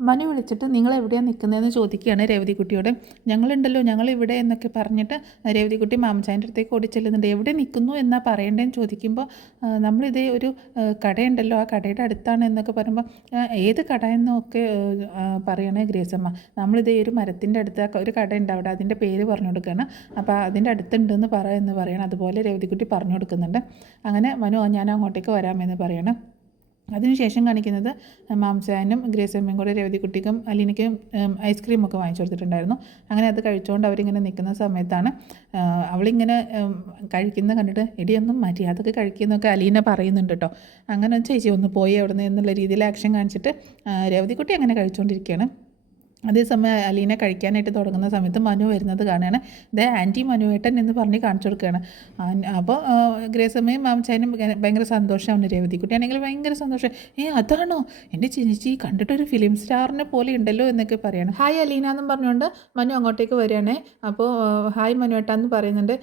മനു വിളിച്ചിട്ട് നിങ്ങൾ എവിടെയാണ് നിൽക്കുന്നതെന്ന് ചോദിക്കുകയാണ് രേവതിക്കുട്ടിയോട്. ഞങ്ങളുണ്ടല്ലോ ഞങ്ങളിവിടെ എന്നൊക്കെ പറഞ്ഞിട്ട് രേവതിക്കുട്ടി മാമച്ചായൻ്റെ അടുത്തേക്ക് ഓടി ചെല്ലുന്നുണ്ട്. എവിടെ നിൽക്കുന്നു എന്നാ പറയേണ്ടതെന്ന് ചോദിക്കുമ്പോൾ നമ്മളിതേ ഒരു കടയുണ്ടല്ലോ ആ കടയുടെ അടുത്താണ് എന്നൊക്കെ പറയുമ്പോൾ ഏത് കട എന്നൊക്കെ പറയണേ ഗ്രേസമ്മ. നമ്മളിതേ ഒരു മരത്തിൻ്റെ അടുത്ത് ഒരു കടയുണ്ട് അവിടെ, അതിൻ്റെ പേര് പറഞ്ഞു കൊടുക്കുകയാണ്. അപ്പോൾ അതിൻ്റെ അടുത്തുണ്ടെന്ന് പറയണം. അതുപോലെ രേവതിക്കുട്ടി പറഞ്ഞു കൊടുക്കുന്നുണ്ട്. അങ്ങനെ മനു ഞാൻ അങ്ങോട്ടേക്ക് വരാമെന്ന് പറയണം. അതിനുശേഷം കാണിക്കുന്നത് മാംസായനും ഗ്രേസമ്മയും കൂടെ രേവതിക്കുട്ടിക്കും അലീനയ്ക്കും ഐസ്ക്രീമൊക്കെ വാങ്ങിച്ചു കൊടുത്തിട്ടുണ്ടായിരുന്നു. അങ്ങനെ അത് കഴിച്ചുകൊണ്ട് അവരിങ്ങനെ നിൽക്കുന്ന സമയത്താണ് അവളിങ്ങനെ കഴിക്കുന്നത് കണ്ടിട്ട് ഇടിയൊന്നും മാറ്റി അതൊക്കെ കഴിക്കുന്നൊക്കെ അലീന പറയുന്നുണ്ട് കേട്ടോ. അങ്ങനെ ചേച്ചി ഒന്ന് പോയി അവിടെ നിന്ന് എന്നുള്ള രീതിയിൽ ആക്ഷൻ കാണിച്ചിട്ട് രേവതിക്കുട്ടി അങ്ങനെ കഴിച്ചുകൊണ്ടിരിക്കുകയാണ്. അതേസമയം അലീന കഴിക്കാനായിട്ട് തുടങ്ങുന്ന സമയത്ത് മനു വരുന്നത് കാണുകയാണ്. ദേ ആൻറ്റി മനുവേട്ടൻ എന്ന് പറഞ്ഞ് കാണിച്ചു കൊടുക്കുകയാണ്. അപ്പോൾ ഗ്രേസമ്മയും മാമച്ചായനും ഭയങ്കര സന്തോഷമാണ്. രേവതിക്കുട്ടിയാണെങ്കിൽ ഭയങ്കര സന്തോഷം. അതാണോ എൻ്റെ ചേച്ചി, കണ്ടിട്ടൊരു ഫിലിം സ്റ്റാറിനെ പോലെ ഉണ്ടല്ലോ എന്നൊക്കെ പറയാണ്. ഹായ് അലീന എന്നും പറഞ്ഞുകൊണ്ട് മനു അങ്ങോട്ടേക്ക് വരികയാണേ. അപ്പോൾ ഹായ് മനുവേട്ട എന്ന് പറയുന്നുണ്ട്.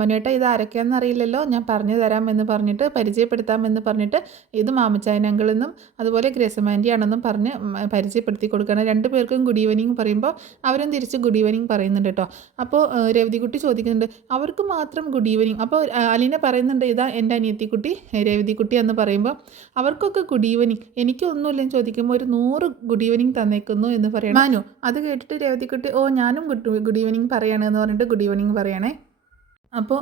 മനുവേട്ട ഇത് ആരൊക്കെയാണെന്ന് അറിയില്ലല്ലോ, ഞാൻ പറഞ്ഞു തരാമെന്ന് പറഞ്ഞിട്ട് പരിചയപ്പെടുത്താമെന്ന് പറഞ്ഞിട്ട് ഇത് മാമച്ചായനങ്കിളെന്നും അതുപോലെ ഗ്രേസമ്മ ആൻറ്റി ആണെന്നും പറഞ്ഞ് പരിചയപ്പെടുത്തി കൊടുക്കുകയാണ്. രണ്ടുപേർക്കും ഗുഡ് ഈവനിങ് പറയുമ്പോൾ അവരും തിരിച്ച് ഗുഡ് ഈവനിങ് പറയുന്നുണ്ട് കേട്ടോ. അപ്പോൾ രേവതിക്കുട്ടി ചോദിക്കുന്നുണ്ട് അവർക്ക് മാത്രം ഗുഡ് ഈവനിങ്. അപ്പോൾ അലീന പറയുന്നുണ്ട് ഇതാ എൻ്റെ അനിയത്തിക്കുട്ടി രേവതിക്കുട്ടി എന്ന് പറയുമ്പോൾ അവർക്കൊക്കെ ഗുഡ് ഈവനിങ്, എനിക്കൊന്നുമില്ലെന്ന് ചോദിക്കുമ്പോൾ ഒരു 100 ഗുഡ് ഈവനിങ് തന്നേക്കുന്നു എന്ന് പറയണം. മാനു അത് കേട്ടിട്ട് രേവതിക്കുട്ടി ഞാനും ഗുഡ് ഈവനിങ് പറയാണ് എന്ന് പറഞ്ഞിട്ട് ഗുഡ് ഈവനിങ് പറയണേ. അപ്പോൾ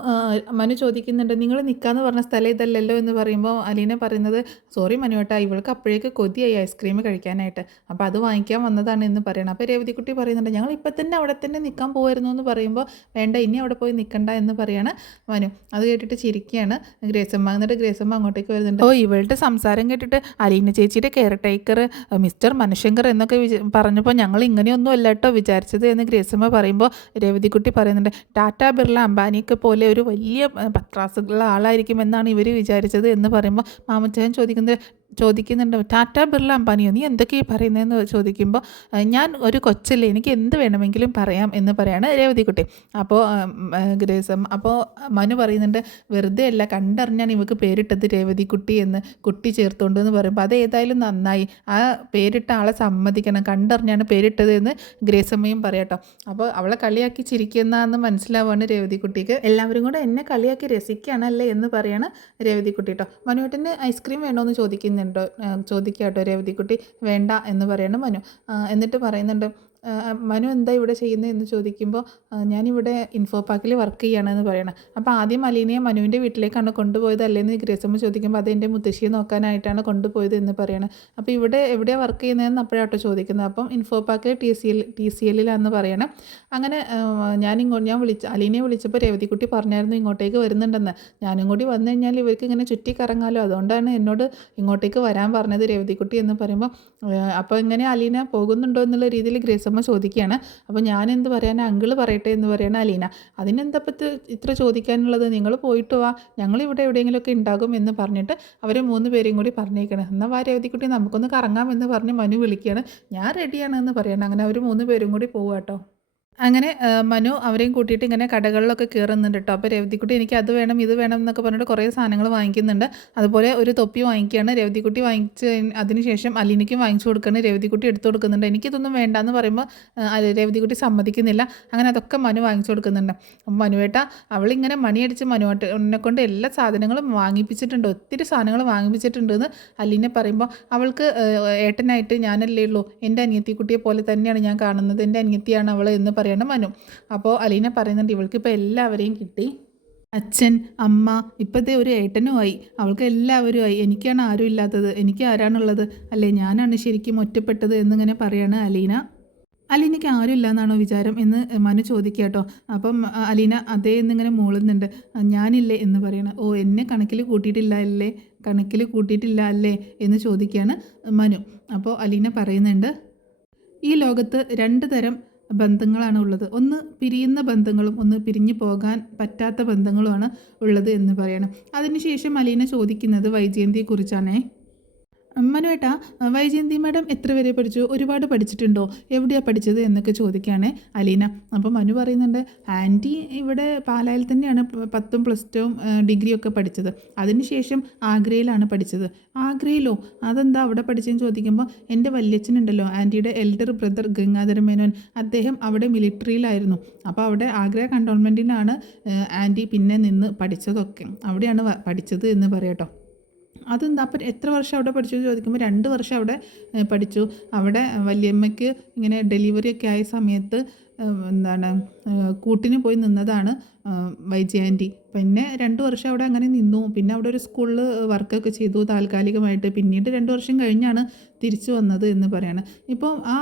മനു ചോദിക്കുന്നുണ്ട് നിങ്ങൾ നിൽക്കാമെന്ന് പറഞ്ഞ സ്ഥലം ഇതല്ലല്ലോ എന്ന് പറയുമ്പോൾ അലീന പറയുന്നത് സോറി മനുവേട്ടാ, ഇവൾക്ക് അപ്പോഴേക്ക് കൊതിയായി ഐസ്ക്രീം കഴിക്കാനായിട്ട്, അപ്പോൾ അത് വാങ്ങിക്കാൻ വന്നതാണ് എന്ന് പറയണം. അപ്പോൾ രേവതിക്കുട്ടി പറയുന്നുണ്ട് ഞങ്ങൾ ഇപ്പം തന്നെ അവിടെ തന്നെ നിൽക്കാൻ പോകുമായിരുന്നു എന്ന് പറയുമ്പോൾ വേണ്ട ഇനി അവിടെ പോയി നിൽക്കണ്ട എന്ന് പറയാണ് മനു. അത് കേട്ടിട്ട് ചിരിക്കുകയാണ് ഗ്രേസമ്മ. എന്നിട്ട് ഗ്രേസമ്മ അങ്ങോട്ടേക്ക് വരുന്നുണ്ട്. ഇവളുടെ സംസാരം കേട്ടിട്ട് അലീന ചേച്ചിയുടെ കെയർ ടേക്കർ മിസ്റ്റർ മനശങ്കർ എന്നൊക്കെ പറഞ്ഞപ്പോൾ ഞങ്ങൾ ഇങ്ങനെയൊന്നും അല്ല കേട്ടോ വിചാരിച്ചത് എന്ന് ഗ്രേസമ്മ പറയുമ്പോൾ രേവതിക്കുട്ടി പറയുന്നുണ്ട് ടാറ്റാ ബിർള അംബാനിക്ക് പോലെ ഒരു വലിയ പത്രാസുള്ള ആളായിരിക്കും എന്നാണ് ഇവർ വിചാരിച്ചത് എന്ന് പറയുമ്പോൾ മാമച്ചായൻ ചോദിക്കുന്നുണ്ട് ടാറ്റാ ബിർള അംബാനിയോ, നീ എന്തൊക്കെയാണ് പറയുന്നതെന്ന് ചോദിക്കുമ്പോൾ ഞാൻ ഒരു കൊച്ചല്ലേ, എനിക്ക് എന്ത് വേണമെങ്കിലും പറയാം എന്ന് പറയാണ് രേവതിക്കുട്ടി. അപ്പോൾ മനു പറയുന്നുണ്ട് വെറുതെ അല്ല കണ്ടറിഞ്ഞാണ് ഇവക്ക് പേരിട്ടത് രേവതിക്കുട്ടി എന്ന്, കുട്ടി ചേർത്തുകൊണ്ട് എന്ന് പറയുമ്പോൾ അത് ഏതായാലും നന്നായി, ആ പേരിട്ട ആളെ സമ്മതിക്കണം, കണ്ടറിഞ്ഞാണ് പേരിട്ടത് എന്ന് ഗ്രേസമ്മയും പറയാട്ടോ. അപ്പോൾ അവളെ കളിയാക്കി ചിരിക്കുന്നതെന്ന് മനസ്സിലാവുകയാണ് രേവതിക്കുട്ടിക്ക്. എല്ലാവരും കൂടെ എന്നെ കളിയാക്കി രസിക്കുകയാണല്ലേ എന്ന് പറയാണ് രേവതിക്കുട്ടി കേട്ടോ. മനുവേട്ടന് ഐസ്ക്രീം വേണോ എന്ന് ചോദിക്കാട്ടോ രേവതിക്കുട്ടി. വേണ്ട എന്ന് പറയണം മനു. എന്നിട്ട് പറയുന്നുണ്ട് മനു എന്താ ഇവിടെ ചെയ്യുന്നത് എന്ന് ചോദിക്കുമ്പോൾ ഞാനിവിടെ ഇൻഫോ പാർക്കിൽ വർക്ക് ചെയ്യുകയാണെന്ന് പറയണം. അപ്പോൾ ആദ്യം അലീനയെ മനുവിൻ്റെ വീട്ടിലേക്കാണ് കൊണ്ടുപോയത് അല്ലേന്ന് ഗ്രേസമ്മ ചോദിക്കുമ്പോൾ അത് എൻ്റെ മുത്തശ്ശിയെ നോക്കാനായിട്ടാണ് കൊണ്ടുപോയത് എന്ന് പറയണം. അപ്പോൾ ഇവിടെ എവിടെയാണ് വർക്ക് ചെയ്യുന്നതെന്ന് അപ്പോഴാട്ടോ ചോദിക്കുന്നത്. അപ്പം ഇൻഫോ പാർക്കിൽ TCL പറയണം. അങ്ങനെ ഞാൻ അലീനയെ വിളിച്ചപ്പോൾ രേവതിക്കുട്ടി പറഞ്ഞായിരുന്നു ഇങ്ങോട്ടേക്ക് വരുന്നുണ്ടെന്ന്. ഞാനും കൂടി വന്നു കഴിഞ്ഞാൽ ഇവർക്ക് ഇങ്ങനെ ചുറ്റി കറങ്ങാലോ, അതുകൊണ്ടാണ് എന്നോട് ഇങ്ങോട്ടേക്ക് വരാൻ പറഞ്ഞത് രേവതിക്കുട്ടി എന്ന് പറയുമ്പോൾ അപ്പോൾ ഇങ്ങനെ അലീന പോകുന്നുണ്ടോ എന്നുള്ള രീതിയിൽ ഗ്രേസമ്മ ചോദിക്കുകയാണ്. അപ്പോൾ ഞാൻ എന്ത് പറയാൻ, അങ്കിള് പറയട്ടെ എന്ന് പറയണ അലീന. അതിനെന്താ ഇത്ര ചോദിക്കാനുള്ളത്, നിങ്ങൾ പോയിട്ട് വാ, ഞങ്ങളിവിടെ എവിടെയെങ്കിലുമൊക്കെ ഉണ്ടാകും എന്ന് പറഞ്ഞിട്ട് അവർ 3 പേരെയും കൂടി പറഞ്ഞേക്കണം. എന്നാൽ വാ രേവതിക്കുട്ടി നമുക്കൊന്ന് കറങ്ങാം എന്ന് പറഞ്ഞ് മനു വിളിക്കുകയാണ്. ഞാൻ റെഡിയാണ് എന്ന് പറയണം. അങ്ങനെ അവർ 3 പേരും കൂടി പോകുക കേട്ടോ. അങ്ങനെ മനു അവരെയും കൂട്ടിയിട്ട് ഇങ്ങനെ കടകളിലൊക്കെ കയറുന്നുണ്ട് കേട്ടോ. അപ്പോൾ രേവതിക്കുട്ടി എനിക്ക് അത് വേണം ഇത് വേണം എന്നൊക്കെ പറഞ്ഞിട്ട് കുറേ സാധനങ്ങൾ വാങ്ങിക്കുന്നുണ്ട്. അതുപോലെ ഒരു തൊപ്പി വാങ്ങിക്കുകയാണ് രേവതിക്കുട്ടി. അതിനുശേഷം അലീനയ്ക്കും വാങ്ങിച്ചു കൊടുക്കുകയാണ്. രേവതിക്കുട്ടി എടുത്തു കൊടുക്കുന്നുണ്ട്. എനിക്കിതൊന്നും വേണ്ടെന്ന് പറയുമ്പോൾ രേവതിക്കുട്ടി സമ്മതിക്കുന്നില്ല. അങ്ങനെ അതൊക്കെ മനു വാങ്ങിച്ചു കൊടുക്കുന്നുണ്ട്. മനുവേട്ട അവളിങ്ങനെ മണിയടിച്ച് മനുവേട്ടനെ കൊണ്ട് എല്ലാ സാധനങ്ങളും വാങ്ങിപ്പിച്ചിട്ടുണ്ട്, ഒത്തിരി സാധനങ്ങൾ വാങ്ങിപ്പിച്ചിട്ടുണ്ട് എന്ന് അലീന പറയുമ്പോൾ അവൾക്ക് ഏട്ടനായിട്ട് ഞാനല്ലേ ഉള്ളൂ, എൻ്റെ അനിയത്തിക്കുട്ടിയെ പോലെ തന്നെയാണ് ഞാൻ കാണുന്നത്, എൻ്റെ അനിയത്തിയാണ് അവൾ എന്ന് പറയണം മനു. അപ്പോൾ അലീന പറയുന്നുണ്ട് ഇവൾക്കിപ്പോൾ എല്ലാവരെയും കിട്ടി, അച്ഛൻ അമ്മ ഇപ്പോഴത്തെ ഒരു ഏട്ടനുമായി, അവൾക്ക് എല്ലാവരും ആയി, എനിക്കാണ് ആരും ഇല്ലാത്തത്, എനിക്ക് ആരാണുള്ളത് അല്ലേ, ഞാനാണ് ശരിക്കും ഒറ്റപ്പെട്ടത് എന്നിങ്ങനെ പറയാണ് അലീന. അലീനയ്ക്ക് ആരും ഇല്ല എന്നാണോ വിചാരം എന്ന് മനു ചോദിക്കുക കേട്ടോ. അപ്പം അലീന അതേ എന്നിങ്ങനെ മൂളുന്നുണ്ട്. ഞാനില്ലേ എന്ന് പറയണം. എന്നെ കണക്കിൽ കൂട്ടിയിട്ടില്ല അല്ലേ എന്ന് ചോദിക്കുകയാണ് മനു. അപ്പോൾ അലീന പറയുന്നുണ്ട് ഈ ലോകത്ത് 2 തരം ബന്ധങ്ങളാണ് ഉള്ളത്, ഒന്ന് പിരിയുന്ന ബന്ധങ്ങളും ഒന്ന് പിരിഞ്ഞു പോകാൻ പറ്റാത്ത ബന്ധങ്ങളുമാണ് ഉള്ളത് എന്ന് പറയണം. അതിനുശേഷം അലീന ചോദിക്കുന്നത് വൈജയന്തിയെക്കുറിച്ചാണേ. മനുവേട്ടാ, വൈജയന്തി മാഡം എത്ര വരെ പഠിച്ചു? ഒരുപാട് പഠിച്ചിട്ടുണ്ടോ? എവിടെയാണ് പഠിച്ചത് എന്നൊക്കെ ചോദിക്കുകയാണ് അലീന. അപ്പോൾ മനു പറയുന്നുണ്ട്, ആൻറ്റി ഇവിടെ പാലായിൽ തന്നെയാണ് 10ഉം +2ഉം ഡിഗ്രിയൊക്കെ പഠിച്ചത്. അതിനുശേഷം ആഗ്രയിലാണ് പഠിച്ചത്. ആഗ്രയിലോ? അതെന്താ അവിടെ പഠിച്ചതെന്ന് ചോദിക്കുമ്പോൾ, എൻ്റെ വല്യച്ഛനുണ്ടല്ലോ, ആൻറ്റിയുടെ എൽഡർ ബ്രദർ ഗംഗാധര മേനോൻ, അദ്ദേഹം അവിടെ മിലിറ്ററിയിലായിരുന്നു. അപ്പോൾ അവിടെ ആഗ്ര കണ്ടോൺമെൻറ്റിനാണ് ആൻറ്റി പിന്നെ നിന്ന് പഠിച്ചതൊക്കെ. അവിടെയാണ് പഠിച്ചത് എന്ന് പറയട്ടോ. അതെന്താ അപ്പം എത്ര വർഷം അവിടെ പഠിച്ചു എന്ന് ചോദിക്കുമ്പോൾ 2 വർഷം അവിടെ പഠിച്ചു. അവിടെ വല്യമ്മയ്ക്ക് ഇങ്ങനെ ഡെലിവറി ഒക്കെ ആയ സമയത്ത് എന്താണ് കൂട്ടിന് പോയി നിന്നതാണ് വൈജയന്തി. പിന്നെ 2 വർഷം അവിടെ അങ്ങനെ നിന്നു. പിന്നെ അവിടെ ഒരു സ്കൂളിൽ വർക്കൊക്കെ ചെയ്തു താൽക്കാലികമായിട്ട്. പിന്നീട് 2 വർഷം കഴിഞ്ഞാണ് തിരിച്ചു വന്നത് എന്ന് പറയാണ്. ഇപ്പോൾ ആ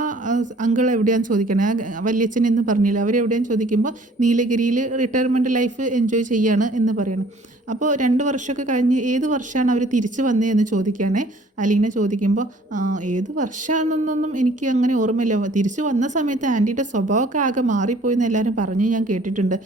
അങ്കിൾ എവിടെയാണെന്ന് ചോദിക്കണേ, ആ വല്യച്ഛൻ എന്ന് പറഞ്ഞില്ല, അവരെവിടെയാണെന്ന് ചോദിക്കുമ്പോൾ നീലഗിരിയിൽ റിട്ടയർമെൻറ്റ് ലൈഫ് എൻജോയ് ചെയ്യാണ് എന്ന് പറയണം. അപ്പോൾ 2 വർഷമൊക്കെ കഴിഞ്ഞ് ഏത് വർഷമാണ് അവർ തിരിച്ചു വന്നത് എന്ന് ചോദിക്കുകയാണേ അലീന ചോദിക്കുമ്പോൾ, ഏത് വർഷമാണെന്നൊന്നും എനിക്ക് അങ്ങനെ ഓർമ്മയില്ല. തിരിച്ചു വന്ന സമയത്ത് ആൻറ്റിയുടെ സ്വഭാവമൊക്കെ ആകെ മാറിപ്പോയി എന്ന് എല്ലാവരും പറഞ്ഞ് ഞാൻ കേട്ടിട്ടുണ്ട്.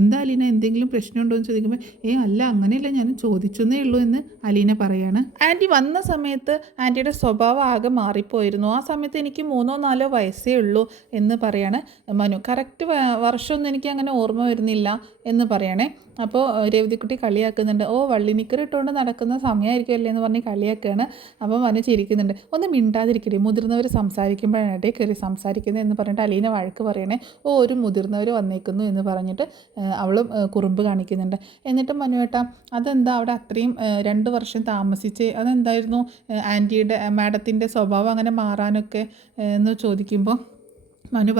എന്താ അലീന, എന്തെങ്കിലും പ്രശ്നമുണ്ടോ എന്ന് ചോദിക്കുമ്പോൾ, അല്ല അങ്ങനെയല്ല, ഞാൻ ചോദിച്ചെന്നേ ഉള്ളൂ എന്ന് അലീന പറയാണ്. ആൻറ്റി വന്ന സമയത്ത് ആൻറ്റിയുടെ സ്വഭാവം ആകെ മാറിപ്പോയിരുന്നു. ആ സമയത്ത് എനിക്ക് 3ഓ 4ഓ വയസ്സേ ഉള്ളൂ എന്ന് പറയാണ് മനു. കറക്റ്റ് വർഷമൊന്നും എനിക്ക് അങ്ങനെ ഓർമ്മ വരുന്നില്ല എന്ന് പറയണേ. അപ്പോൾ രേവതിക്കുട്ടി കളിയാക്കുന്നുണ്ട്. വള്ളിനിക്കർ ഇട്ടുകൊണ്ട് നടക്കുന്ന സമയമായിരിക്കുമല്ലേ എന്ന് പറഞ്ഞ് കളിയാക്കുകയാണ്. അപ്പോൾ മനു ചിരിക്കുന്നുണ്ട്. ഒന്ന് മിണ്ടാതിരിക്കട്ടെ, മുതിർന്നവർ സംസാരിക്കുമ്പോഴാണ് ഇടയിൽ കയറി സംസാരിക്കുന്നത് എന്ന് പറഞ്ഞിട്ട് അലീന വഴക്ക് പറയണേ. ഒരു മുതിർന്നവർ വന്നേക്കുന്നു എന്ന് പറഞ്ഞിട്ട് അവളും കുറുമ്പ് കാണിക്കുന്നുണ്ട്. എന്നിട്ട് മനുവേട്ടാ, അതെന്താ അവിടെ അത്രയും 2 വർഷം താമസിച്ച്, അതെന്തായിരുന്നു ആൻറ്റിയുടെ മാഡത്തിൻ്റെ സ്വഭാവം അങ്ങനെ മാറാനൊക്കെ എന്ന് ചോദിക്കുമ്പോൾ മനു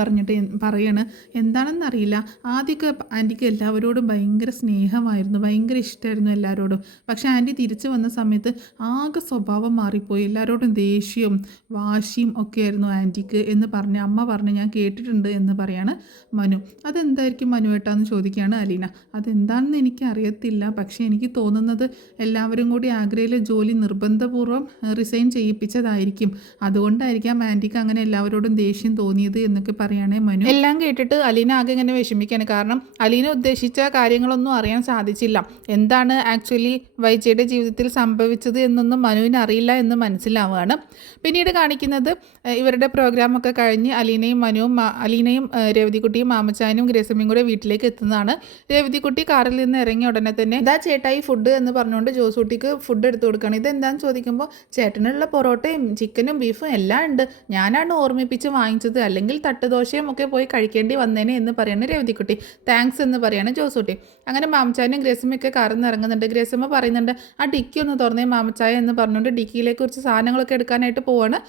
പറയാണ്, എന്താണെന്നറിയില്ല, ആദ്യമൊക്കെ ആൻറ്റിക്ക് എല്ലാവരോടും ഭയങ്കര സ്നേഹമായിരുന്നു, ഭയങ്കര ഇഷ്ടമായിരുന്നു എല്ലാവരോടും. പക്ഷേ ആൻറ്റി തിരിച്ചു വന്ന സമയത്ത് ആകെ സ്വഭാവം മാറിപ്പോയി, എല്ലാവരോടും ദേഷ്യവും വാശിയും ഒക്കെ ആയിരുന്നു ആൻറ്റിക്ക് എന്ന് പറഞ്ഞ് അമ്മ പറഞ്ഞ് ഞാൻ കേട്ടിട്ടുണ്ട് എന്ന് പറയാണ് മനു. അതെന്തായിരിക്കും മനുവേട്ടാന്ന് ചോദിക്കുകയാണ് അലീന. അതെന്താണെന്ന് എനിക്ക് അറിയത്തില്ല, പക്ഷേ എനിക്ക് തോന്നുന്നത് എല്ലാവരും കൂടി ആഗ്രയിലെ ജോലി നിർബന്ധപൂർവ്വം റിസൈൻ ചെയ്യിപ്പിച്ചതായിരിക്കും. അതുകൊണ്ടായിരിക്കാം ആൻറ്റിക്ക് അങ്ങനെ എല്ലാവരോടും ദേഷ്യം തോന്നിയത് എന്നൊക്കെ പറയുകയാണെ മനു. എല്ലാം കേട്ടിട്ട് അലീന ആകെ ഇങ്ങനെ വിഷമിക്കുകയാണ്. കാരണം അലീന ഉദ്ദേശിച്ച കാര്യങ്ങളൊന്നും അറിയാൻ സാധിച്ചില്ല. എന്താണ് ആക്ച്വലി വൈജയുടെ ജീവിതത്തിൽ സംഭവിച്ചത് എന്നൊന്നും മനുവിന് അറിയില്ല എന്ന് മനസ്സിലാവുകയാണ്. പിന്നീട് കാണിക്കുന്നത് ഇവരുടെ പ്രോഗ്രാമൊക്കെ കഴിഞ്ഞ് അലീനയും രേവതിക്കുട്ടിയും മാമച്ചാനും ഗ്രേസമ്മയും കൂടെ വീട്ടിലേക്ക് എത്തുന്നതാണ്. രേവതിക്കുട്ടി കാറിൽ നിന്ന് ഇറങ്ങിയ ഉടനെ തന്നെ ഇതാ ചേട്ടായി ഫുഡ് എന്ന് പറഞ്ഞുകൊണ്ട് ജോസൂട്ടിക്ക് ഫുഡ് എടുത്തു കൊടുക്കുകയാണ്. ഇതെന്താണെന്ന് ചോദിക്കുമ്പോൾ, ചേട്ടനുള്ള പൊറോട്ടയും ചിക്കനും ബീഫും എല്ലാം ഉണ്ട്, ഞാനാണ് ഓർമ്മിപ്പിച്ച് വാങ്ങിച്ചത്, അല്ലെങ്കിൽ തട്ടുദോശയും ഒക്കെ പോയി കഴിക്കേണ്ടി വന്നേനെ എന്ന് പറയുന്നത് രേവതിക്കുട്ടി. താങ്ക്സ് എന്ന് പറയാണ് ജോസൂട്ടി. അങ്ങനെ മാമച്ചാനും ഗ്രേസമ്മയൊക്കെ കാറിൽ നിന്ന് ഇറങ്ങുന്നുണ്ട്. ഗ്രേസമ്മ പറയുന്നുണ്ട്, ആ ഡിക്കി ഒന്ന് തുറന്നേ മാമച്ചായ എന്ന് പറഞ്ഞുകൊണ്ട് ഡിക്കിയിലേക്ക് കുറച്ച് സാധനങ്ങളൊക്കെ എടുക്കാനായിട്ട് പോവാണ്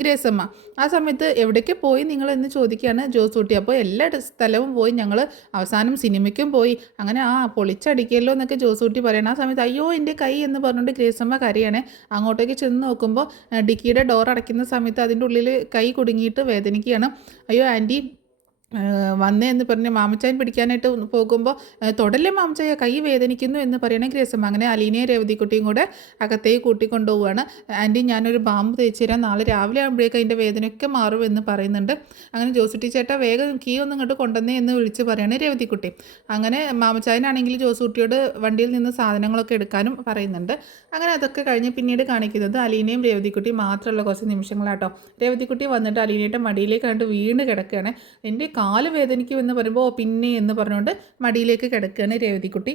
ഗ്രേസമ്മ. ആ സമയത്ത് എവിടേക്ക് പോയി നിങ്ങൾ എന്ന് ചോദിക്കുകയാണ് ജോസൂട്ടി. അപ്പോൾ എല്ലാ സ്ഥലവും പോയി, ഞങ്ങൾ അവസാനം സിനിമയ്ക്കും പോയി, അങ്ങനെ പൊളിച്ചടിക്കല്ലോ എന്നൊക്കെ ജോസൂട്ടി പറയണം. ആ സമയത്ത് അയ്യോ എൻ്റെ കൈ എന്ന് പറഞ്ഞുകൊണ്ട് ഗ്രേസമ്മ കരയാണ്. അങ്ങോട്ടേക്ക് ചെന്ന് നോക്കുമ്പോൾ ഡിക്കിയുടെ ഡോർ അടയ്ക്കുന്ന സമയത്ത് അതിൻ്റെ ഉള്ളിൽ കൈ കുടുങ്ങിയിട്ട് വേദനിക്കുകയാണ്. അയ്യോ ആൻറ്റി വന്നേ എന്ന് പറഞ്ഞ് മാമച്ചായൻ പിടിക്കാനായിട്ട് പോകുമ്പോൾ, തൊടല്ലേ മാമച്ചായ, കൈ വേദനിക്കുന്നു എന്ന് പറയണേ ഗ്രേസമ്മ. അങ്ങനെ അലീനയും രേവതിക്കുട്ടിയും കൂടെ അകത്തേക്ക് കൂട്ടിക്കൊണ്ടുപോവുകയാണ്. ആൻറ്റി ഞാനൊരു ബാമ്പ് തേച്ച് തരാം, നാളെ രാവിലെ ആകുമ്പോഴേക്കും അതിൻ്റെ വേദനയൊക്കെ മാറും എന്ന് പറയുന്നുണ്ട്. അങ്ങനെ ജോസുട്ടി ചേട്ടാ വേഗം കീ ഒന്നും ഇങ്ങോട്ട് കൊണ്ടുവന്നേ എന്ന് വിളിച്ച് പറയാണ് രേവതിക്കുട്ടി. അങ്ങനെ മാമച്ചായനാണെങ്കിൽ ജോസൂട്ടിയോട് വണ്ടിയിൽ നിന്ന് സാധനങ്ങളൊക്കെ എടുക്കാനും പറയുന്നുണ്ട്. അങ്ങനെ അതൊക്കെ കഴിഞ്ഞ് പിന്നീട് കാണിക്കുന്നത് അലീനയും രേവതിക്കുട്ടിയും മാത്രമുള്ള കുറച്ച് നിമിഷങ്ങളാട്ടോ. രേവതിക്കുട്ടി വന്നിട്ട് അലീനയുടെ മടിയിലേക്ക് കണ്ട് വീണ് കിടക്കുകയാണ്. എൻ്റെ കാല് വേദനിക്കുമെന്ന് പറയുമ്പോൾ പിന്നെ എന്ന് പറഞ്ഞുകൊണ്ട് മടിയിലേക്ക് കിടക്കുകയാണ് രേവതിക്കുട്ടി.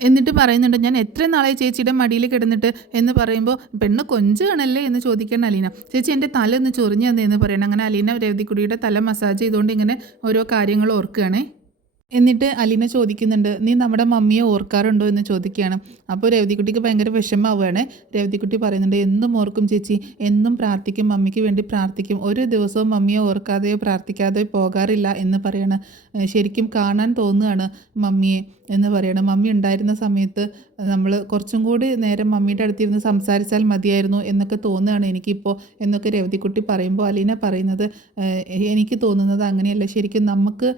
എന്നിട്ട് പറയുന്നുണ്ട്, ഞാൻ എത്ര നാളായി ചേച്ചിയുടെ മടിയിൽ കിടന്നിട്ട് എന്ന് പറയുമ്പോൾ, പെണ്ണ് കൊഞ്ചാണല്ലേ എന്ന് ചോദിക്കണം അലീന. ചേച്ചി എൻ്റെ തല ഒന്ന് ചൊറിഞ്ഞു തന്നേന്ന് പറയണം. അങ്ങനെ അലീന രേവതിക്കുട്ടിയുടെ തല മസാജ് ചെയ്തുകൊണ്ട് ഇങ്ങനെ ഓരോ കാര്യങ്ങൾ ഓർക്കുകയാണേ. എന്നിട്ട് അലീന ചോദിക്കുന്നുണ്ട്, നീ നമ്മുടെ മമ്മിയെ ഓർക്കാറുണ്ടോ എന്ന് ചോദിക്കുകയാണ്. അപ്പോൾ രേവതിക്കുട്ടിക്ക് ഭയങ്കര വിഷമമാവുകയാണ്. രേവതിക്കുട്ടി പറയുന്നുണ്ട്, എന്നും ഓർക്കും ചേച്ചി, എന്നും പ്രാർത്ഥിക്കും, മമ്മിക്ക് വേണ്ടി പ്രാർത്ഥിക്കും, ഒരു ദിവസവും മമ്മിയെ ഓർക്കാതെയോ പ്രാർത്ഥിക്കാതെയോ പോകാറില്ല എന്ന് പറയണം. ശരിക്കും കാണാൻ തോന്നുകയാണ് മമ്മിയെ എന്ന് പറയണം. മമ്മി ഉണ്ടായിരുന്ന സമയത്ത് നമ്മൾ കുറച്ചും കൂടി നേരം മമ്മിയുടെ അടുത്തിരുന്ന് സംസാരിച്ചാൽ മതിയായിരുന്നു എന്നൊക്കെ തോന്നുകയാണ് എനിക്കിപ്പോൾ എന്നൊക്കെ രേവതിക്കുട്ടി പറയുമ്പോൾ അലീന പറയുന്നത്, എനിക്ക് തോന്നുന്നത് അങ്ങനെയല്ല, ശരിക്കും നമുക്ക്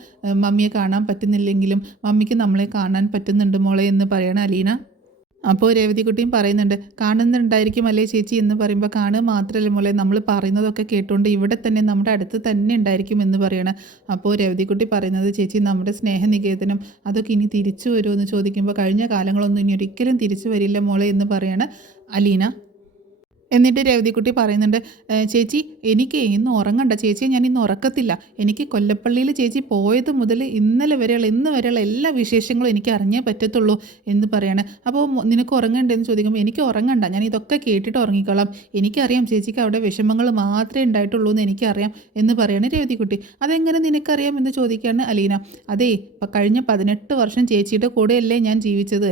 മമ്മിയെ കാണാൻ പറ്റുന്നില്ലെങ്കിലും മമ്മിക്ക് നമ്മളെ കാണാൻ പറ്റുന്നുണ്ട് മോളെ എന്ന് പറയണം അലീന. അപ്പോൾ രേവതിക്കുട്ടിയും പറയുന്നുണ്ട്, കാണുന്നുണ്ടായിരിക്കും അല്ലേ ചേച്ചി എന്ന് പറയുമ്പോൾ, കാണുക മാത്രമല്ല മോളെ, നമ്മൾ പറയുന്നതൊക്കെ കേട്ടുകൊണ്ട് ഇവിടെ തന്നെ നമ്മുടെ അടുത്ത് തന്നെ ഉണ്ടായിരിക്കും എന്ന് പറയണം. അപ്പോൾ രേവതിക്കുട്ടി പറയുന്നത്, ചേച്ചി നമ്മുടെ സ്നേഹനികേതനം അതൊക്കെ ഇനി തിരിച്ചു വരുമോ എന്ന് ചോദിക്കുമ്പോൾ, കഴിഞ്ഞ കാലങ്ങളൊന്നും ഇനി ഒരിക്കലും തിരിച്ചു വരില്ല മോളെ എന്ന് പറയണം അലീന. എന്നിട്ട് രേവതിക്കുട്ടി പറയുന്നുണ്ട്, ചേച്ചി എനിക്ക് ഇന്ന് ഉറങ്ങണ്ട ചേച്ചിയെ, ഞാൻ ഇന്ന് ഉറക്കത്തില്ല. എനിക്ക് കൊല്ലപ്പള്ളിയിൽ ചേച്ചി പോയത് മുതൽ ഇന്ന് വരെയുള്ള എല്ലാ വിശേഷങ്ങളും എനിക്ക് അറിഞ്ഞേ പറ്റത്തുള്ളൂ എന്ന് പറയാണ്. അപ്പോൾ നിനക്ക് ഉറങ്ങണ്ടെന്ന് ചോദിക്കുമ്പോൾ എനിക്ക് ഉറങ്ങണ്ട, ഞാൻ ഇതൊക്കെ കേട്ടിട്ട് ഉറങ്ങിക്കോളാം. എനിക്കറിയാം ചേച്ചിക്ക് അവിടെ വിഷമങ്ങൾ മാത്രമേ ഉണ്ടായിട്ടുള്ളൂ എന്ന് എനിക്കറിയാം എന്ന് പറയാണ് രേവതിക്കുട്ടി. അതെങ്ങനെ നിനക്കറിയാം എന്ന് ചോദിക്കുകയാണ് അലീന. അതേ, ഇപ്പം കഴിഞ്ഞ 18 വർഷം ചേച്ചിയുടെ കൂടെയല്ലേ ഞാൻ ജീവിച്ചത്.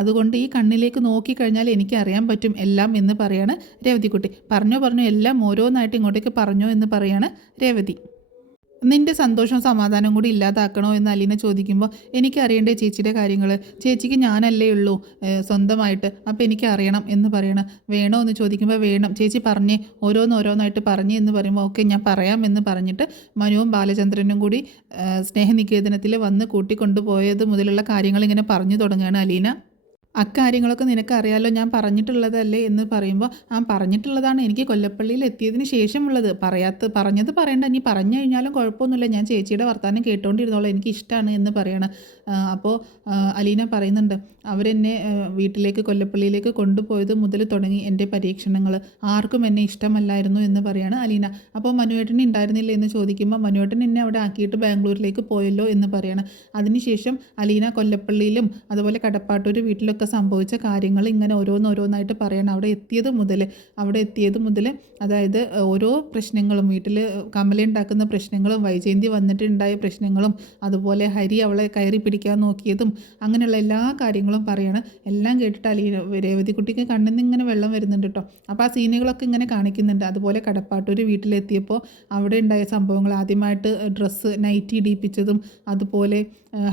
അതുകൊണ്ട് ഈ കണ്ണിലേക്ക് നോക്കിക്കഴിഞ്ഞാൽ എനിക്ക് അറിയാൻ പറ്റും എല്ലാം എന്ന് പറയാണ് രേവതിക്കുട്ടി. പറഞ്ഞു എല്ലാം ഓരോന്നായിട്ട് ഇങ്ങോട്ടേക്ക് പറഞ്ഞോ എന്ന് പറയാണ് രേവതി. നിൻ്റെ സന്തോഷവും സമാധാനവും കൂടി ഇല്ലാതാക്കണോ എന്ന് അലീന ചോദിക്കുമ്പോൾ, എനിക്കറിയണ്ടേ ചേച്ചിയുടെ കാര്യങ്ങൾ, ചേച്ചിക്ക് ഞാനല്ലേ ഉള്ളൂ സ്വന്തമായിട്ട്, അപ്പോൾ എനിക്ക് അറിയണം എന്ന് പറയണം. വേണോ എന്ന് ചോദിക്കുമ്പോൾ വേണം ചേച്ചി പറഞ്ഞേ, ഓരോന്നായിട്ട് പറഞ്ഞേ എന്ന് പറയുമ്പോൾ ഓക്കെ ഞാൻ പറയാം എന്ന് പറഞ്ഞിട്ട് മനുവും ബാലചന്ദ്രനും കൂടി സ്നേഹനികേതനത്തിൽ വന്ന് കൂട്ടിക്കൊണ്ടുപോയത് മുതലുള്ള കാര്യങ്ങൾ ഇങ്ങനെ പറഞ്ഞു തുടങ്ങുകയാണ് അലീന. അക്കാര്യങ്ങളൊക്കെ നിനക്കറിയാലോ, ഞാൻ പറഞ്ഞിട്ടുള്ളതല്ലേ എന്ന് പറയുമ്പോൾ, പറഞ്ഞിട്ടുള്ളതാണ് എനിക്ക് കൊല്ലപ്പള്ളിയിൽ എത്തിയതിന് ശേഷമുള്ളത്. പറഞ്ഞത് പറയണ്ട, ഇനി പറഞ്ഞു കഴിഞ്ഞാലും കുഴപ്പമൊന്നുമില്ല, ഞാൻ ചേച്ചിയുടെ വർത്തമാനം കേട്ടുകൊണ്ടിരുന്നോളാം, എനിക്ക് ഇഷ്ടമാണ് എന്ന് പറയണം. അപ്പോൾ അലീന പറയുന്നുണ്ട്, അവരെന്നെ വീട്ടിലേക്ക് കൊല്ലപ്പള്ളിയിലേക്ക് കൊണ്ടുപോയത് മുതൽ തുടങ്ങി എൻ്റെ പരീക്ഷണങ്ങൾ, ആർക്കും എന്നെ ഇഷ്ടമല്ലായിരുന്നു എന്ന് പറയാണ് അലീന. അപ്പോൾ മനുവേട്ടൻ ഉണ്ടായിരുന്നില്ല എന്ന് ചോദിക്കുമ്പോൾ, മനുവേട്ടൻ എന്നെ അവിടെ ആക്കിയിട്ട് ബാംഗ്ലൂരിലേക്ക് പോയല്ലോ എന്ന് പറയണം. അതിനുശേഷം അലീന കൊല്ലപ്പള്ളിയിലും അതുപോലെ കടപ്പാട്ടൂർ വീട്ടിലൊക്കെ സംഭവിച്ച കാര്യങ്ങൾ ഇങ്ങനെ ഓരോന്നായിട്ട് പറയണം. അവിടെ എത്തിയത് മുതൽ അതായത് ഓരോ പ്രശ്നങ്ങളും, വീട്ടിൽ കമല ഉണ്ടാക്കുന്ന പ്രശ്നങ്ങളും വൈജയന്തി വന്നിട്ടുണ്ടായ പ്രശ്നങ്ങളും അതുപോലെ ഹരി അവളെ കയറി പിടിക്കാൻ നോക്കിയതും അങ്ങനെയുള്ള എല്ലാ കാര്യങ്ങളും പറയണം. എല്ലാം കേട്ടിട്ട് രേവതിക്കുട്ടിക്ക് കണ്ണിൽ നിന്ന് ഇങ്ങനെ വെള്ളം വരുന്നുണ്ട് കേട്ടോ. അപ്പോൾ ആ സീനുകളൊക്കെ ഇങ്ങനെ കാണിക്കുന്നുണ്ട്. അതുപോലെ കടപ്പാട്ടൂർ വീട്ടിലെത്തിയപ്പോൾ അവിടെ ഉണ്ടായ സംഭവങ്ങൾ, ആദ്യമായിട്ട് ഡ്രസ്സ് നൈറ്റി ഇടിപ്പിച്ചതും അതുപോലെ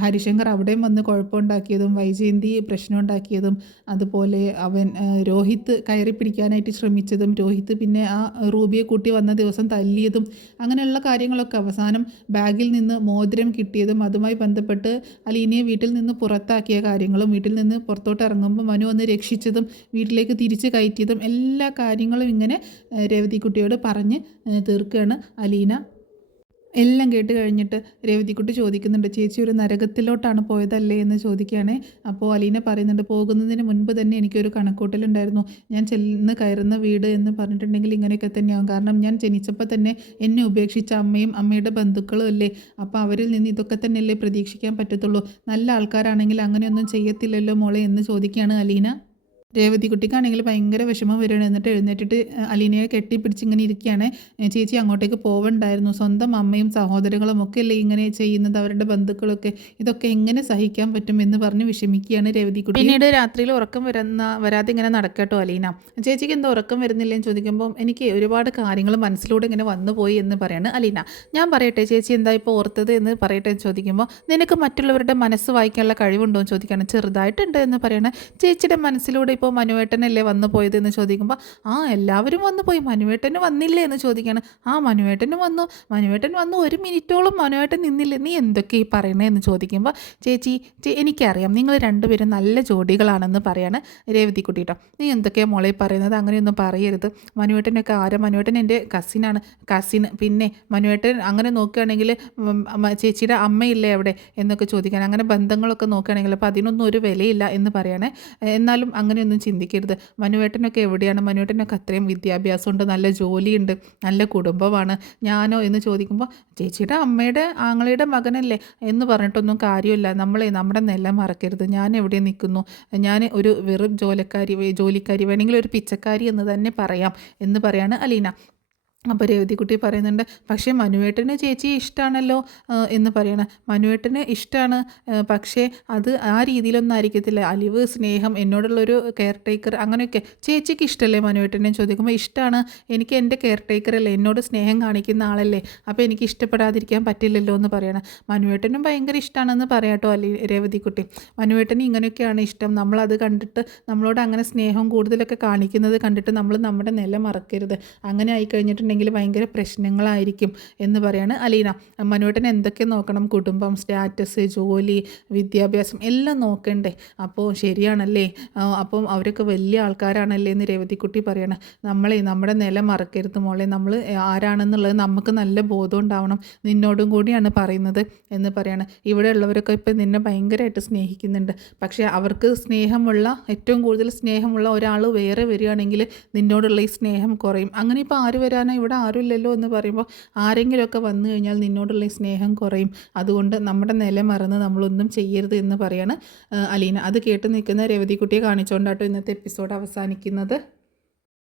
ഹരിശങ്കർ അവിടെയും വന്ന് കുഴപ്പമുണ്ടാക്കിയതും വൈജയന്തി പ്രശ്നം ഉണ്ടാക്കിയതും അതുപോലെ അവൻ രോഹിത്ത് കയറി പിടിക്കാനായിട്ട് ശ്രമിച്ചതും രോഹിത്ത് പിന്നെ ആ റൂബിയെ കൂട്ടി വന്ന ദിവസം തല്ലിയതും അങ്ങനെയുള്ള കാര്യങ്ങളൊക്കെ, അവസാനം ബാഗിൽ നിന്ന് മോതിരം കിട്ടിയതും അതുമായി ബന്ധപ്പെട്ട് അലീനയെ വീട്ടിൽ നിന്ന് പുറത്താക്കിയ കാര്യങ്ങളും, വീട്ടിൽ നിന്ന് പുറത്തോട്ട് ഇറങ്ങുമ്പോൾ മനു വന്ന് രക്ഷിച്ചതും വീട്ടിലേക്ക് തിരിച്ച് കയറ്റിയതും എല്ലാ കാര്യങ്ങളും ഇങ്ങനെ രേവതിക്കുട്ടിയോട് പറഞ്ഞ് തീർക്കുകയാണ് അലീന. എല്ലാം കേട്ട് കഴിഞ്ഞിട്ട് രേവതിക്കുട്ടി ചോദിക്കുന്നുണ്ട്, ചേച്ചി ഒരു നരകത്തിലോട്ടാണ് പോയതല്ലേ എന്ന് ചോദിക്കുകയാണേ. അപ്പോൾ അലീന പറയുന്നുണ്ട്, പോകുന്നതിന് മുൻപ് തന്നെ എനിക്കൊരു കണക്കൂട്ടലുണ്ടായിരുന്നു, ഞാൻ ചെന്ന് കയറുന്ന വീട് എന്ന് പറഞ്ഞിട്ടുണ്ടെങ്കിൽ ഇങ്ങനെയൊക്കെ തന്നെയാവും. കാരണം ഞാൻ ജനിച്ചപ്പോൾ തന്നെ എന്നെ ഉപേക്ഷിച്ച അമ്മയും അമ്മയുടെ ബന്ധുക്കളും അല്ലേ, അപ്പോൾ അവരിൽ നിന്ന് ഇതൊക്കെ തന്നെയല്ലേ പ്രതീക്ഷിക്കാൻ പറ്റത്തുള്ളൂ. നല്ല ആൾക്കാരാണെങ്കിൽ അങ്ങനെയൊന്നും ചെയ്യത്തില്ലല്ലോ മോളെ എന്ന് ചോദിക്കുകയാണ് അലീന. രേവതിക്കുട്ടിക്കാണെങ്കിൽ ഭയങ്കര വിഷമം വരികയാണ്. എന്നിട്ട് എഴുന്നേറ്റിട്ട് അലീനയെ കെട്ടിപ്പിടിച്ചിങ്ങനെ ഇരിക്കുകയാണ്. ചേച്ചി അങ്ങോട്ടേക്ക് പോവണ്ടായിരുന്നു, സ്വന്തം അമ്മയും സഹോദരങ്ങളും ഒക്കെ അല്ലേ ഇങ്ങനെ ചെയ്യുന്നത്, അവരുടെ ബന്ധുക്കളൊക്കെ, ഇതൊക്കെ എങ്ങനെ സഹിക്കാൻ പറ്റും എന്ന് പറഞ്ഞ് വിഷമിക്കുകയാണ് രേവതിക്കുട്ടി. പിന്നീട് രാത്രിയിൽ ഉറക്കം വരാതെ ഇങ്ങനെ നടക്കട്ടോ അലീന. ചേച്ചിക്ക് എന്താ ഉറക്കം വരുന്നില്ലെന്ന് ചോദിക്കുമ്പോൾ, എനിക്ക് ഒരുപാട് കാര്യങ്ങൾ മനസ്സിലൂടെ ഇങ്ങനെ വന്നുപോയി എന്ന് പറയാണ് അലീന. ഞാൻ പറയട്ടെ ചേച്ചി എന്താ ഇപ്പോൾ ഓർത്തത് എന്ന് പറയട്ടെ എന്ന് ചോദിക്കുമ്പോൾ, നിനക്ക് മറ്റുള്ളവരുടെ മനസ്സ് വായിക്കാനുള്ള കഴിവുണ്ടോ എന്ന് ചോദിക്കുകയാണ്. ചെറുതായിട്ടുണ്ട് എന്ന് പറയണ. ചേച്ചിയുടെ മനസ്സിലൂടെ ഇപ്പോൾ മനുവേട്ടനല്ലേ വന്നു പോയതെന്ന് ചോദിക്കുമ്പോൾ, എല്ലാവരും വന്നു പോയി, മനുവേട്ടന് വന്നില്ലേ എന്ന് ചോദിക്കുകയാണ്. മനുവേട്ടൻ വന്നു 1 മിനിറ്റോളം മനുവേട്ടൻ നിന്നില്ലേ, നീ എന്തൊക്കെ ഈ പറയണേ എന്ന് ചോദിക്കുമ്പോൾ, ചേച്ചി എനിക്കറിയാം നിങ്ങൾ രണ്ടുപേരും നല്ല ജോഡികളാണെന്ന് പറയാണ് രേവതിക്കുട്ടി കേട്ടോ. നീ എന്തൊക്കെയാണ് മോളെ പറയുന്നത്, അങ്ങനെയൊന്നും പറയരുത്. മനുവേട്ടനൊക്കെ മനുവേട്ടൻ എൻ്റെ കസിൻ, പിന്നെ മനുവേട്ടൻ അങ്ങനെ നോക്കുകയാണെങ്കിൽ ചേച്ചിയുടെ അമ്മയില്ലേ അവിടെ എന്നൊക്കെ ചോദിക്കാൻ, അങ്ങനെ ബന്ധങ്ങളൊക്കെ നോക്കുകയാണെങ്കിൽ അപ്പോൾ അതിനൊന്നും ഒരു വിലയില്ല എന്ന് പറയണേ. എന്നാലും അങ്ങനെയൊന്നും ചിന്തിക്കരുത്. മനുവേട്ടനൊക്കെ എവിടെയാണ്, മനുവേട്ടനൊക്കെ അത്രയും വിദ്യാഭ്യാസമുണ്ട്, നല്ല ജോലിയുണ്ട്, നല്ല കുടുംബമാണ്. ഞാനോ എന്ന് ചോദിക്കുമ്പോൾ, ചേച്ചിയുടെ അമ്മയുടെ ആങ്ങളയുടെ മകനല്ലേ എന്ന് പറഞ്ഞിട്ടൊന്നും കാര്യമില്ല, നമ്മുടെ നില മറക്കരുത്. ഞാൻ എവിടെ നിൽക്കുന്നു, ഞാൻ ഒരു വെറും ജോലിക്കാരി വേണമെങ്കിൽ ഒരു പിച്ചക്കാരി എന്ന് തന്നെ പറയാം എന്ന് പറയാണ് അലീന. അപ്പോൾ രേവതിക്കുട്ടി പറയുന്നുണ്ട്, പക്ഷേ മനുവേട്ടന് ചേച്ചിയെ ഇഷ്ടമാണല്ലോ എന്ന് പറയണം. മനുവേട്ടന് ഇഷ്ടമാണ്, പക്ഷേ അത് ആ രീതിയിലൊന്നും ആയിരിക്കത്തില്ല. അലിവ്, സ്നേഹം, എന്നോടുള്ളൊരു കെയർ ടേക്കർ അങ്ങനെയൊക്കെ. ചേച്ചിക്ക് ഇഷ്ടമല്ലേ മനുവേട്ടനെ ചോദിക്കുമ്പോൾ, ഇഷ്ടമാണ്, എനിക്ക് എൻ്റെ കെയർ ടേക്കറല്ലേ, എന്നോട് സ്നേഹം കാണിക്കുന്ന ആളല്ലേ, അപ്പോൾ എനിക്ക് ഇഷ്ടപ്പെടാതിരിക്കാൻ പറ്റില്ലല്ലോ എന്ന് പറയണം. മനുവേട്ടനും ഭയങ്കര ഇഷ്ടമാണെന്ന് പറയാട്ടോ രേവതിക്കുട്ടി. മനുവേട്ടന് ഇങ്ങനെയൊക്കെയാണ് ഇഷ്ടം, നമ്മളത് കണ്ടിട്ട് നമ്മളോട് അങ്ങനെ സ്നേഹം കൂടുതലൊക്കെ കാണിക്കുന്നത് കണ്ടിട്ട് നമ്മൾ നമ്മുടെ നില മറക്കരുത്. അങ്ങനെ ആയിക്കഴിഞ്ഞിട്ടുണ്ടെങ്കിൽ ഉണ്ടെങ്കിൽ ഭയങ്കര പ്രശ്നങ്ങളായിരിക്കും എന്ന് പറയാണ് അലീന. മനുവേട്ടൻ എന്തൊക്കെ നോക്കണം, കുടുംബം, സ്റ്റാറ്റസ്, ജോലി, വിദ്യാഭ്യാസം എല്ലാം നോക്കണ്ടേ? അപ്പോൾ ശരിയാണല്ലേ, അപ്പം അവരൊക്കെ വലിയ ആൾക്കാരാണല്ലേ എന്ന് രേവതിക്കുട്ടി പറയണം. നമ്മുടെ നില മറക്കരുത് മോളെ, നമ്മൾ ആരാണെന്നുള്ളത് നമുക്ക് നല്ല ബോധം ഉണ്ടാവണം, നിന്നോടും കൂടിയാണ് പറയുന്നത് എന്ന് പറയണം. ഇവിടെ ഉള്ളവരൊക്കെ ഇപ്പം നിന്നെ ഭയങ്കരമായിട്ട് സ്നേഹിക്കുന്നുണ്ട്. പക്ഷേ അവർക്ക് ഏറ്റവും കൂടുതൽ സ്നേഹമുള്ള ഒരാൾ വേറെ വരികയാണെങ്കിൽ നിന്നോടുള്ള ഈ സ്നേഹം കുറയും. അങ്ങനെ ഇപ്പോൾ ആര് വരാനോ, ഇവിടെ ആരുമില്ലല്ലോ എന്ന് പറയുമ്പോൾ ആരെങ്കിലുമൊക്കെ വന്നു കഴിഞ്ഞാൽ നിന്നോടുള്ള ഈ സ്നേഹം കുറയും. അതുകൊണ്ട് നമ്മുടെ നില മറന്ന് നമ്മളൊന്നും ചെയ്യരുത് എന്ന് പറയാണ് അലീന. അത് കേട്ട് നിൽക്കുന്ന രേവതിക്കുട്ടിയെ കാണിച്ചുകൊണ്ടാട്ടോ ഇന്നത്തെ എപ്പിസോഡ് അവസാനിക്കുന്നത്.